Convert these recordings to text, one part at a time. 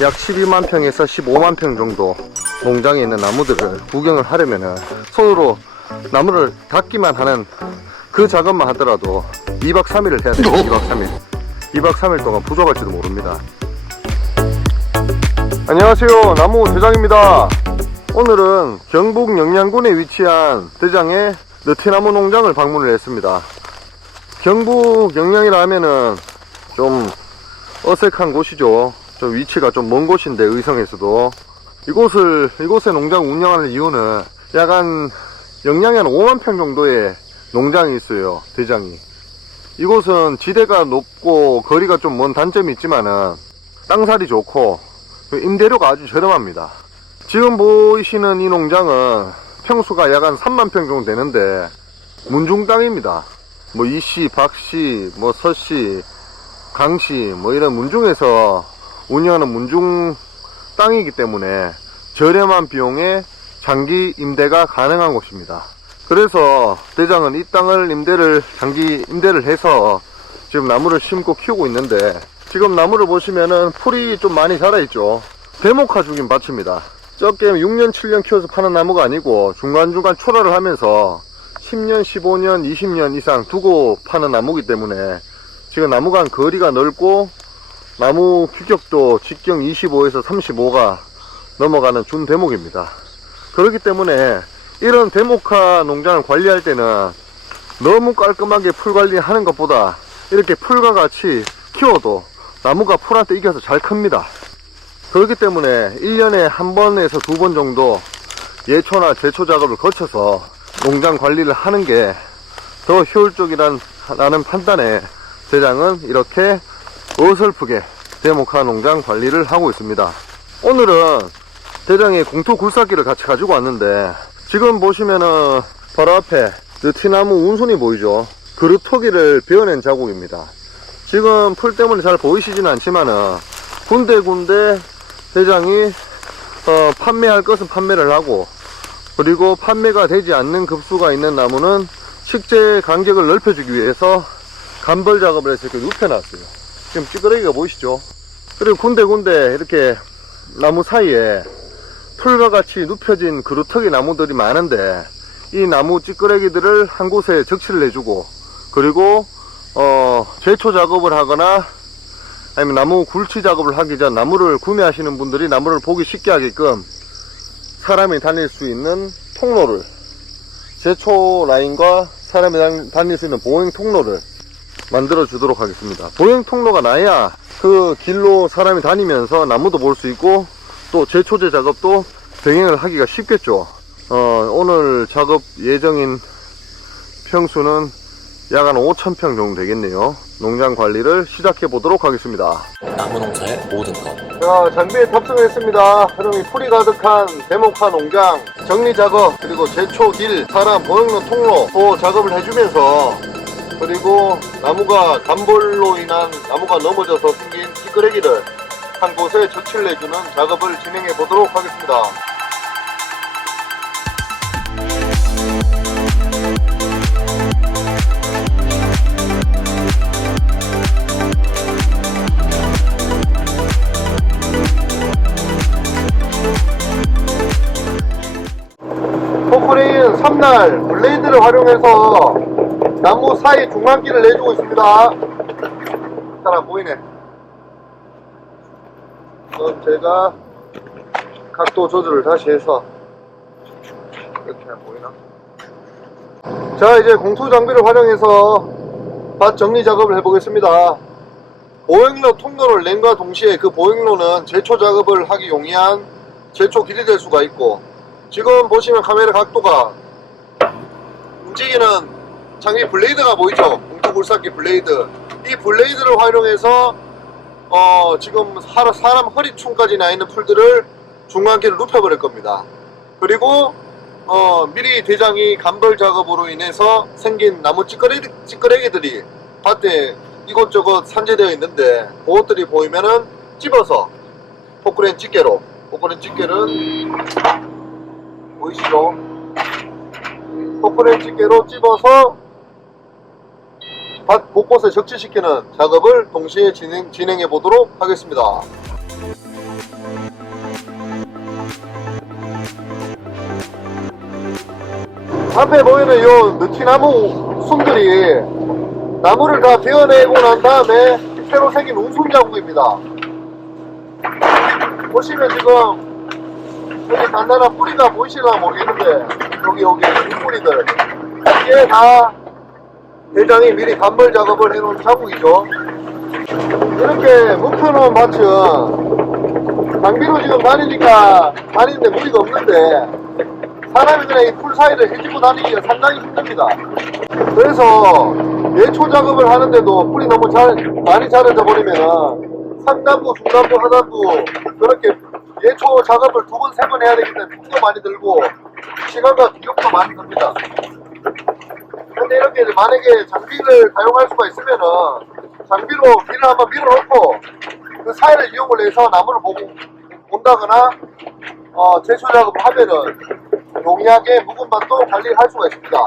약 12만 평에서 15만 평 정도 농장에 있는 나무들을 구경을 하려면은 손으로 나무를 닫기만 하는 그 작업만 하더라도 2박 3일을 해야 돼요. 2박 3일 2박 3일 동안 부족할지도 모릅니다. 안녕하세요, 나무 대장입니다. 오늘은 경북 영양군에 위치한 대장의 느티나무 농장을 방문을 했습니다. 경북 영양이라 하면은 좀 어색한 곳이죠. 좀 위치가 좀 먼 곳인데, 의성에서도 이곳에 농장 운영하는 이유는 약간 영양에 한 5만 평 정도의 농장이 있어요. 대장이. 이곳은 지대가 높고 거리가 좀 먼 단점이 있지만은 땅살이 좋고 임대료가 아주 저렴합니다. 지금 보이시는 이 농장은 평수가 약 한 3만 평 정도 되는데 문중 땅입니다. 뭐 이씨, 박씨, 뭐 서씨, 강씨, 뭐 이런 문중에서 운영하는 문중 땅이기 때문에 저렴한 비용에 장기 임대가 가능한 곳입니다. 그래서 대장은 이 땅을 장기 임대를 해서 지금 나무를 심고 키우고 있는데, 지금 나무를 보시면은 풀이 좀 많이 자라있죠. 대목화 중인 밭입니다. 적게 6년 7년 키워서 파는 나무가 아니고 중간중간 초라를 하면서 10년 15년 20년 이상 두고 파는 나무이기 때문에 지금 나무가 거리가 넓고 나무 규격도 직경 25에서 35가 넘어가는 준 대목입니다. 그렇기 때문에 이런 대목화 농장을 관리할 때는 너무 깔끔하게 풀 관리하는 것보다 이렇게 풀과 같이 키워도 나무가 풀한테 이겨서 잘 큽니다. 그렇기 때문에 1년에 한 번에서 2번 정도 예초나 제초 작업을 거쳐서 농장 관리를 하는 게 더 효율적이라는 판단에 대장은 이렇게 어설프게 대목화 농장 관리를 하고 있습니다. 오늘은 대장의 공토 굴삭기를 같이 가지고 왔는데, 지금 보시면은 바로 앞에 느티나무 운순이 보이죠. 그루터기를 베어낸 자국입니다. 지금 풀 때문에 잘 보이시지는 않지만은 군데군데 대장이 판매할 것은 판매를 하고, 그리고 판매가 되지 않는 급수가 있는 나무는 식재 간격을 넓혀주기 위해서 간벌 작업을 해서 이렇게 눕혀놨어요. 지금 찌끄러기가 보이시죠? 그리고 군데군데 이렇게 나무 사이에 풀과 같이 눕혀진 그루터기 나무들이 많은데, 이 나무 찌끄러기들을 한 곳에 적치를 해주고, 그리고 제초 작업을 하거나 아니면 나무 굴치 작업을 하기 전 나무를 구매하시는 분들이 나무를 보기 쉽게 하게끔 사람이 다닐 수 있는 통로를, 제초 라인과 사람이 다닐 수 있는 보행 통로를 만들어 주도록 하겠습니다. 보행 통로가 나야 그 길로 사람이 다니면서 나무도 볼 수 있고 또 제초제 작업도 병행을 하기가 쉽겠죠. 오늘 작업 예정인 평수는 약 한 5,000평 정도 되겠네요. 농장 관리를 시작해 보도록 하겠습니다. 나무 농사의 모든 것. 자, 장비에 탑승했습니다. 흐름이 풀이 가득한 대목화 농장 정리 작업, 그리고 제초 길, 사람 보행로 통로 또 작업을 해주면서, 그리고 나무가 단벌로 인한 나무가 넘어져서 생긴 찌끄레기를 한 곳에 적치를 해주는 작업을 진행해 보도록 하겠습니다. 포크레인 3날 블레이드를 활용해서 나무 사이 중간길을 내주고 있습니다. 잘 안 보이네. 그럼 제가 각도 조절을 다시 해서 이렇게 안 보이나? 자, 이제 공투 장비를 활용해서 밭 정리 작업을 해보겠습니다. 보행로 통로를 낸과 동시에 그 보행로는 제초 작업을 하기 용이한 제초 길이 될 수가 있고, 지금 보시면 카메라 각도가 움직이는 장비 블레이드가 보이죠? 공투 굴삭기 블레이드. 이 블레이드를 활용해서 지금 사람 허리춤까지 나 있는 풀들을 중간길을 눕혀버릴 겁니다. 그리고 미리 대장이 간벌 작업으로 인해서 생긴 나무 찌끄레기들이 밭에 이곳저곳 산재되어 있는데, 그것들이 보이면은 찝어서 포크레인 집게로, 포크레인 집게는 보이시죠? 포크레인 집게로 찝어서 밭 곳곳에 적치시키는 작업을 동시에 진행해 보도록 하겠습니다. 앞에 보이는 요 느티나무 숨들이 나무를 다 베어내고 난 다음에 새로 생긴 운송 자국입니다. 보시면 지금 여기 단단한 뿌리가 보이실나 모르겠는데 여기 뿌리들 이게 다 대장이 미리 간벌 작업을 해놓은 자국이죠. 이렇게 묵혀놓은 밭은 장비로 지금 다니는데 무리가 없는데 사람이 그냥 이 풀 사이를 헤집고 다니기가 상당히 힘듭니다. 그래서 예초 작업을 하는데도 풀이 너무 많이 자라져 버리면은 상단부, 중단부, 하단부 그렇게 예초 작업을 2번, 3번 해야 되기 때문에 돈도 많이 들고 시간과 비용도 많이 듭니다. 근데 이렇게 만약에 장비를 사용할 수가 있으면은 장비로 길을 한번 밀어놓고 그 사이를 이용을 해서 나무를 본다거나 제초 작업을 하면은 용이하게 묵은 밭도 관리를 할 수가 있습니다.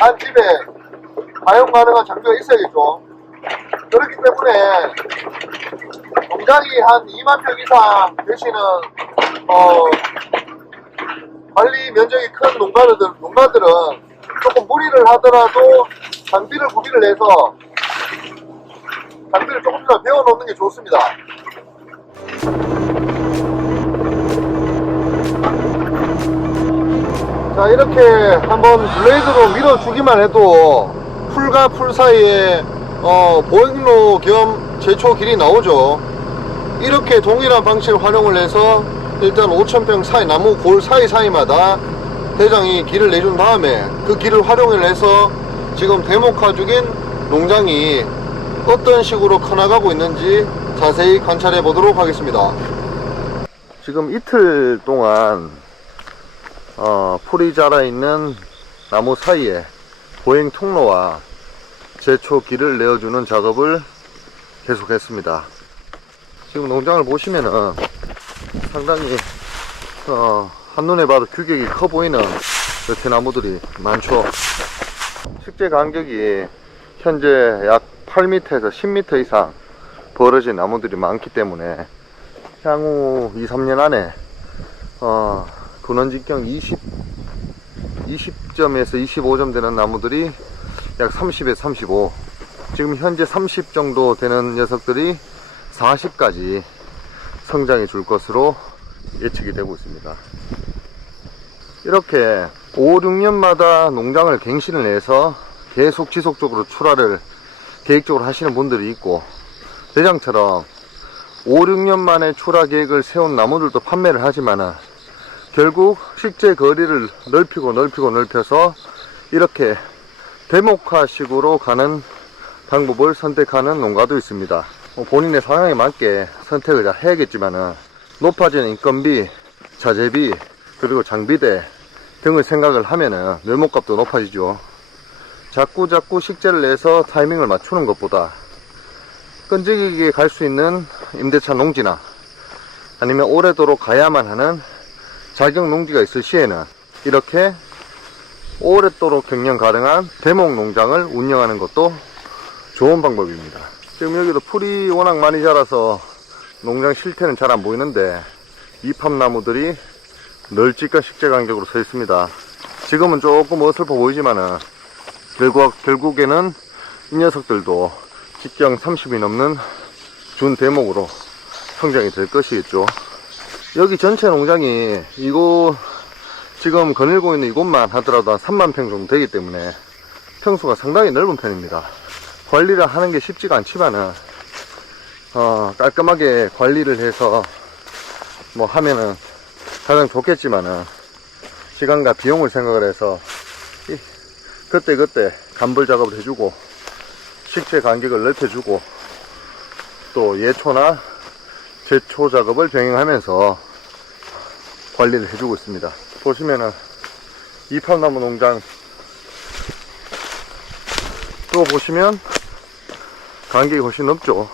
한 집에 사용 가능한 장비가 있어야겠죠. 그렇기 때문에 농장이 한 2만 평 이상 되시는 관리 면적이 큰 농가들은 조금 무리를 하더라도 장비를 구비를 해서 장비를 조금이라도 배워놓는 게 좋습니다. 자, 이렇게 한번 블레이드로 밀어주기만 해도 풀과 풀 사이에 보행로 겸 제초 길이 나오죠. 이렇게 동일한 방식을 활용을 해서 일단 5,000평 사이 나무 골 사이마다 대장이 길을 내준 다음에 그 길을 활용을 해서 지금 대목화 중인 농장이 어떤 식으로 커나가고 있는지 자세히 관찰해 보도록 하겠습니다. 지금 이틀 동안 풀이 자라있는 나무 사이에 보행 통로와 제초 길을 내어주는 작업을 계속했습니다. 지금 농장을 보시면은 상당히 한눈에 봐도 규격이 커 보이는 느티나무들이 많죠. 식재 간격이 현재 약 8m에서 10m 이상 벌어진 나무들이 많기 때문에 향후 2-3년 안에 근원직경 20점에서 25점 되는 나무들이 약 30에서 35, 지금 현재 30 정도 되는 녀석들이 40까지 성장해 줄 것으로 예측이 되고 있습니다. 이렇게 5, 6년마다 농장을 갱신을 해서 계속 지속적으로 출하를 계획적으로 하시는 분들이 있고, 대장처럼 5, 6년 만에 출하 계획을 세운 나무들도 판매를 하지만은 결국 식재 거리를 넓혀서 이렇게 대목화식으로 가는 방법을 선택하는 농가도 있습니다. 본인의 상황에 맞게 선택을 잘 해야겠지만은 높아지는 인건비, 자재비, 그리고 장비대 등을 생각을 하면은 묘목값도 높아지죠. 자꾸 식재를 내서 타이밍을 맞추는 것보다 끈질기게 갈 수 있는 임대차 농지나 아니면 오래도록 가야만 하는 자격 농지가 있을 시에는 이렇게 오랫도록 경영 가능한 대목 농장을 운영하는 것도 좋은 방법입니다. 지금 여기도 풀이 워낙 많이 자라서 농장 실태는 잘 안 보이는데 이팝나무들이 널찍한 식재 간격으로 서 있습니다. 지금은 조금 어설퍼 보이지만은 결국에는 이 녀석들도 직경 30이 넘는 준 대목으로 성장이 될 것이겠죠. 여기 전체 농장이 이곳 지금 거닐고 있는 이곳만 하더라도 한 3만 평 정도 되기 때문에 평수가 상당히 넓은 편입니다. 관리를 하는 게 쉽지가 않지만은 깔끔하게 관리를 해서 뭐 하면은 가장 좋겠지만은 시간과 비용을 생각을 해서 그때 간벌 작업을 해주고 식재 간격을 넓혀주고 또 예초나 제초 작업을 병행하면서 관리를 해주고 있습니다. 보시면은 이팝나무 농장 또 보시면 간격이 훨씬 넓죠.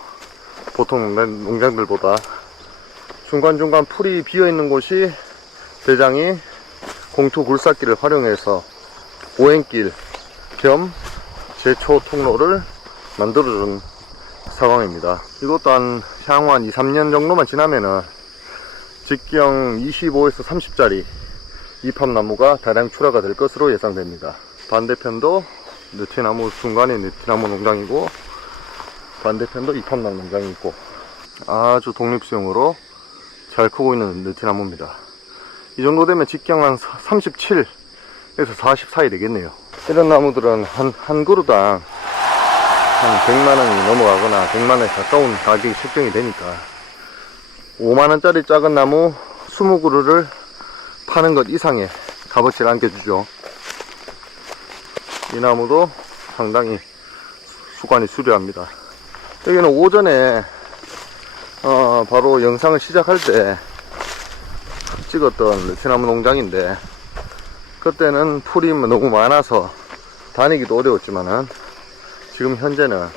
보통 농장들보다. 중간중간 풀이 비어있는 곳이 대장이 공투 굴삭기를 활용해서 보행길 겸 제초 통로를 만들어준 상황입니다. 이것도 향후 한 2-3년 정도만 지나면은 직경 25에서 30짜리 이팝나무가 다량 출하가 될 것으로 예상됩니다. 반대편도 느티나무, 중간에 느티나무 농장이고 반대편도 이팝나무 농장이 있고 아주 독립수용으로 잘 크고 있는 느티나무입니다. 이 정도 되면 직경 한 37에서 40 사이 되겠네요. 이런 나무들은 한 그루당 한 100만원이 넘어가거나 100만원에 가까운 가격이 책정이 되니까 5만원짜리 작은 나무 20그루를 파는 것 이상의 값어치를 안겨주죠. 이 나무도 상당히 수관이 수려합니다. 여기는 오전에 바로 영상을 시작할 때 찍었던 느티나무 농장인데 그때는 풀이 너무 많아서 다니기도 어려웠지만은 지금 현재는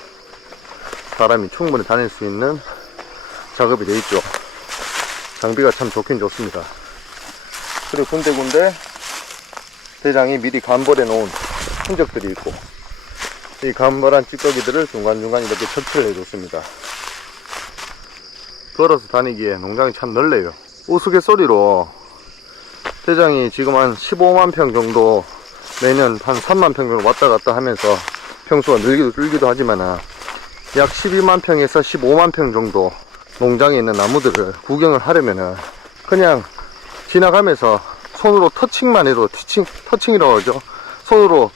사람이 충분히 다닐 수 있는 작업이 되어 있죠. 장비가 참 좋긴 좋습니다. 그리고 군데군데 대장이 미리 간벌해 놓은 흔적들이 있고 이 간벌한 찌꺼기들을 중간중간 이렇게 처치를 해줬습니다. 걸어서 다니기에 농장이 참 넓네요. 우스갯소리로 대장이 지금 한 15만 평 정도 매년 한 3만 평 정도 왔다 갔다 하면서 평수가 늘기도 하지만 약 12만 평에서 15만 평 정도 농장에 있는 나무들을 구경을 하려면은 그냥 지나가면서 손으로 터칭만 해도 터칭이라고 하죠. 손으로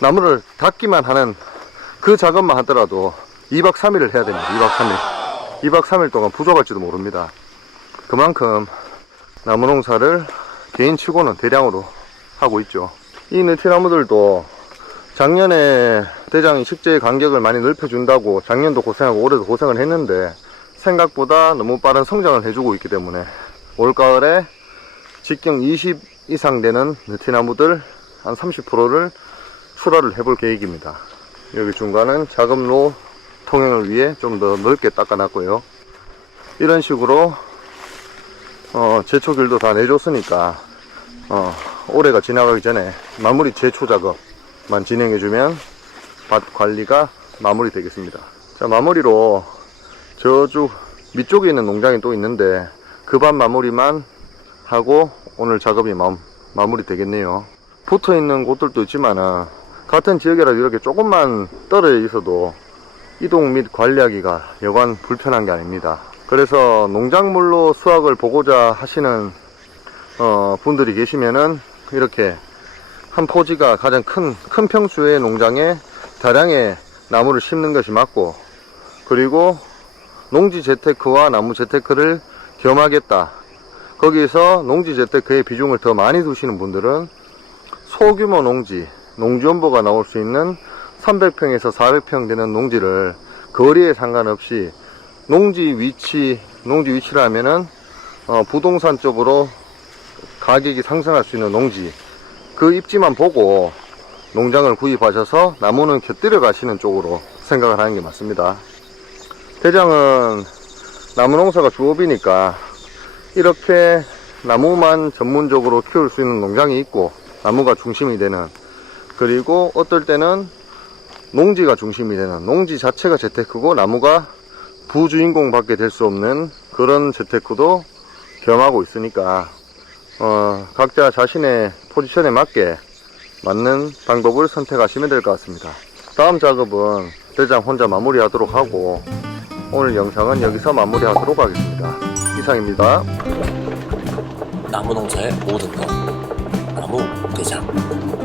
나무를 닿기만 하는 그 작업만 하더라도 2박 3일을 해야 됩니다. 2박 3일. 2박 3일 동안 부족할지도 모릅니다. 그만큼 나무 농사를 개인치고는 대량으로 하고 있죠. 이 느티나무들도 작년에 대장이 식재의 간격을 많이 넓혀준다고 작년도 고생하고 올해도 고생을 했는데 생각보다 너무 빠른 성장을 해주고 있기 때문에 올가을에 직경 20 이상 되는 느티나무들 한 30%를 출하를 해볼 계획입니다. 여기 중간은 작업로 통행을 위해 좀 더 넓게 닦아놨고요. 이런 식으로 제초길도 다 내줬으니까 올해가 지나가기 전에 마무리 제초 작업만 진행해주면 밭 관리가 마무리 되겠습니다. 자, 마무리로 저쪽 밑쪽에 있는 농장이 또 있는데 그 밭 마무리만 하고 오늘 작업이 마무리 되겠네요. 붙어 있는 곳들도 있지만 같은 지역이라도 이렇게 조금만 떨어져 있어도 이동 및 관리하기가 여간 불편한 게 아닙니다. 그래서 농작물로 수확을 보고자 하시는 분들이 계시면은 이렇게 한 포지가 가장 큰 평수의 농장에 다량의 나무를 심는 것이 맞고, 그리고 농지 재테크와 나무 재테크를 겸하겠다, 거기에서 농지 재테크의 비중을 더 많이 두시는 분들은 소규모 농지원보가 나올 수 있는 300평에서 400평 되는 농지를 거리에 상관없이 농지 위치를 하면은 부동산 쪽으로 가격이 상승할 수 있는 농지, 그 입지만 보고 농장을 구입하셔서 나무는 곁들여 가시는 쪽으로 생각을 하는 게 맞습니다. 대장은 나무 농사가 주업이니까 이렇게 나무만 전문적으로 키울 수 있는 농장이 있고 나무가 중심이 되는, 그리고 어떨 때는 농지가 중심이 되는, 농지 자체가 재테크고 나무가 부주인공 밖에 될 수 없는 그런 재테크도 겸하고 있으니까 각자 자신의 포지션에 맞게 맞는 방법을 선택하시면 될 것 같습니다. 다음 작업은 대장 혼자 마무리하도록 하고 오늘 영상은 여기서 마무리하도록 하겠습니다. 이상입니다. 나무 농사의 모든 것 나무 대장.